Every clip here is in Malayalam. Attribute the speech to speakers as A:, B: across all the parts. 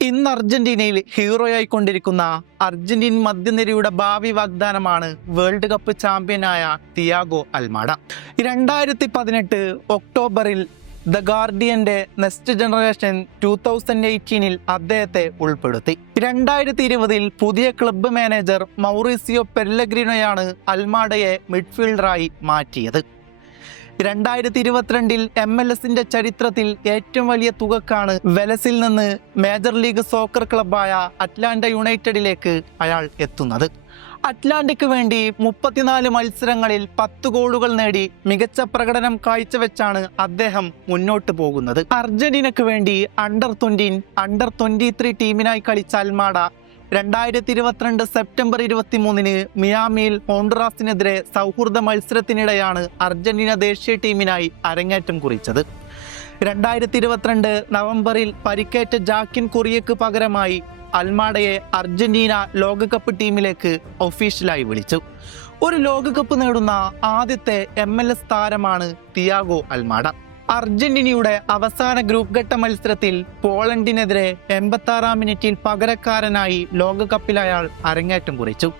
A: ഇന്ന് അർജന്റീനയിൽ ഹീറോയായിക്കൊണ്ടിരിക്കുന്ന അർജന്റീൻ മധ്യനിരയുടെ ഭാവി വാഗ്ദാനമാണ് വേൾഡ് കപ്പ് ചാമ്പ്യനായ തിയാഗോ അൽമാഡ. രണ്ടായിരത്തി പതിനെട്ട് ഒക്ടോബറിൽ ദ ഗാർഡിയന്റെ നെക്സ്റ്റ് ജനറേഷൻ ടൂ തൗസൻഡ് എയ്റ്റീനിൽ അദ്ദേഹത്തെ ഉൾപ്പെടുത്തി. രണ്ടായിരത്തി ഇരുപതിൽ പുതിയ ക്ലബ്ബ് മാനേജർ മൗറീസിയോ പെല്ലഗ്രിനോയാണ് അൽമാഡയെ മിഡ്ഫീൽഡറായി മാറ്റിയത്. രണ്ടായിരത്തി ഇരുപത്തിരണ്ടിൽ എം എൽ എസിന്റെ ചരിത്രത്തിൽ ഏറ്റവും വലിയ തുകക്കാണ് വെലസിൽ നിന്ന് മേജർ ലീഗ് സോക്കർ ക്ലബായ അറ്റ്ലാന്റ യുണൈറ്റഡിലേക്ക് അയാൾ എത്തുന്നത്. അറ്റ്ലാന്റിക്ക് വേണ്ടി മുപ്പത്തിനാല് മത്സരങ്ങളിൽ പത്ത് ഗോളുകൾ നേടി മികച്ച പ്രകടനം കാഴ്ചവെച്ചാണ് അദ്ദേഹം മുന്നോട്ട് പോകുന്നത്. അർജന്റീനക്ക് വേണ്ടി under twenty under twenty three ടീമിനായി കളിച്ച അൽമാഡ രണ്ടായിരത്തി ഇരുപത്തിരണ്ട് സെപ്റ്റംബർ ഇരുപത്തി മൂന്നിന് മിയാമിയിൽ ഹോണ്ടുറാസിനെതിരെ സൗഹൃദ മത്സരത്തിനിടെയാണ് അർജന്റീന ദേശീയ ടീമിനായി അരങ്ങേറ്റം കുറിച്ചത്. രണ്ടായിരത്തി ഇരുപത്തിരണ്ട് നവംബറിൽ പരിക്കേറ്റ ജാക്കിൻ കൊറിയക്ക് പകരമായി അൽമാഡയെ അർജന്റീന ലോകകപ്പ് ടീമിലേക്ക് ഒഫീഷ്യലായി വിളിച്ചു. ഒരു ലോകകപ്പ് നേടുന്ന ആദ്യത്തെ എം താരമാണ് തിയാഗോ അൽമാഡ. അർജന്റീനയുടെ അവസാന ഗ്രൂപ്പ് ഘട്ട മത്സരത്തിൽ പോളണ്ടിനെതിരെ എൺപത്തി ആറാം മിനിറ്റിൽ പകരക്കാരനായി ലോകകപ്പിൽ അയാൾ അരങ്ങേറ്റം കുറിച്ചു.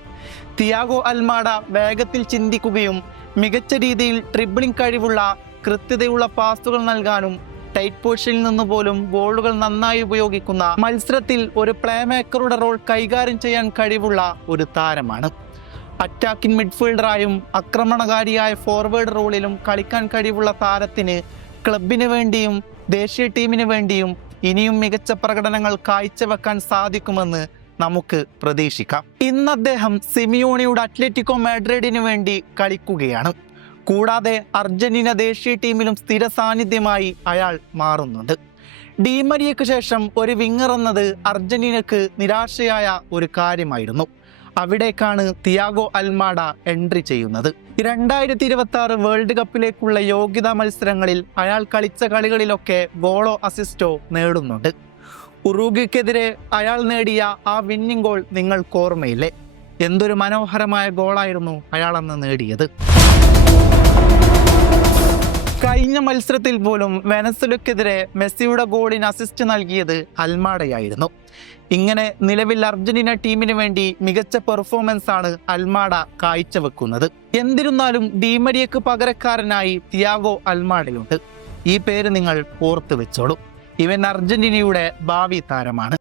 A: തിയാഗോ അൽമാഡ വേഗത്തിൽ ചിന്തിക്കുകയും മികച്ച രീതിയിൽ ട്രിബിളിംഗ് കഴിവുള്ള കൃത്യതയുള്ള പാസുകൾ നൽകാനും ടൈറ്റ് പോഷനിൽ നിന്ന് പോലും ബോളുകൾ നന്നായി ഉപയോഗിക്കുന്ന മത്സരത്തിൽ ഒരു പ്ലേ മേക്കറുടെ റോൾ കൈകാര്യം ചെയ്യാൻ കഴിവുള്ള ഒരു താരമാണ്. അറ്റാക്കിംഗ് മിഡ്ഫീൽഡറായും ആക്രമണകാരിയായ ഫോർവേഡ് റോളിലും കളിക്കാൻ കഴിവുള്ള താരത്തിന് ക്ലബിന് വേണ്ടിയും ദേശീയ ടീമിന് വേണ്ടിയും ഇനിയും മികച്ച പ്രകടനങ്ങൾ കാഴ്ചവെക്കാൻ സാധിക്കുമെന്ന് നമുക്ക് പ്രതീക്ഷിക്കാം. ഇന്ന് അദ്ദേഹം സിമിയോണിയുടെ അത്ലറ്റിക്കോ മാഡ്രിഡിന് വേണ്ടി കളിക്കുകയാണ്. കൂടാതെ അർജന്റീന ദേശീയ ടീമിലും സ്ഥിര സാന്നിധ്യമായി അയാൾ മാറുന്നുണ്ട്. ഡീമരിയയ്ക്ക് ശേഷം ഒരു വിങ്ങർ എന്നത് അർജന്റീനക്ക് നിരാശയായ ഒരു കാര്യമായിരുന്നു. അവിടേക്കാണ് തിയാഗോ അൽമാഡ എൻട്രി ചെയ്യുന്നത്. രണ്ടായിരത്തി ഇരുപത്തി ആറ് വേൾഡ് കപ്പിലേക്കുള്ള യോഗ്യതാ മത്സരങ്ങളിൽ അയാൾ കളിച്ച കളികളിലൊക്കെ ഗോളോ അസിസ്റ്റോ നേടുന്നുണ്ട്. ഉറൂഗിക്കെതിരെ അയാൾ നേടിയ ആ വിന്നിംഗ് ഗോൾ നിങ്ങൾക്ക് ഓർമ്മയില്ലേ? എന്തൊരു മനോഹരമായ ഗോളായിരുന്നു അയാൾ അന്ന് നേടിയത്. കഴിഞ്ഞ മത്സരത്തിൽ പോലും വെനസ്വലക്കെതിരെ മെസ്സിയുടെ ഗോളിന് അസിസ്റ്റ് നൽകിയത് അൽമാഡയായിരുന്നു. ഇങ്ങനെ നിലവിൽ അർജന്റീന ടീമിന് വേണ്ടി മികച്ച പെർഫോമൻസ് ആണ് അൽമാഡ കാഴ്ചവെക്കുന്നത്. എന്നിരുന്നാലും ഡീമരിയക്ക് പകരക്കാരനായി തിയാഗോ അൽമാഡയുണ്ട്. ഈ പേര് നിങ്ങൾ ഓർത്തു വെച്ചോളൂ. ഇവൻ അർജന്റീനയുടെ ഭാവി താരമാണ്.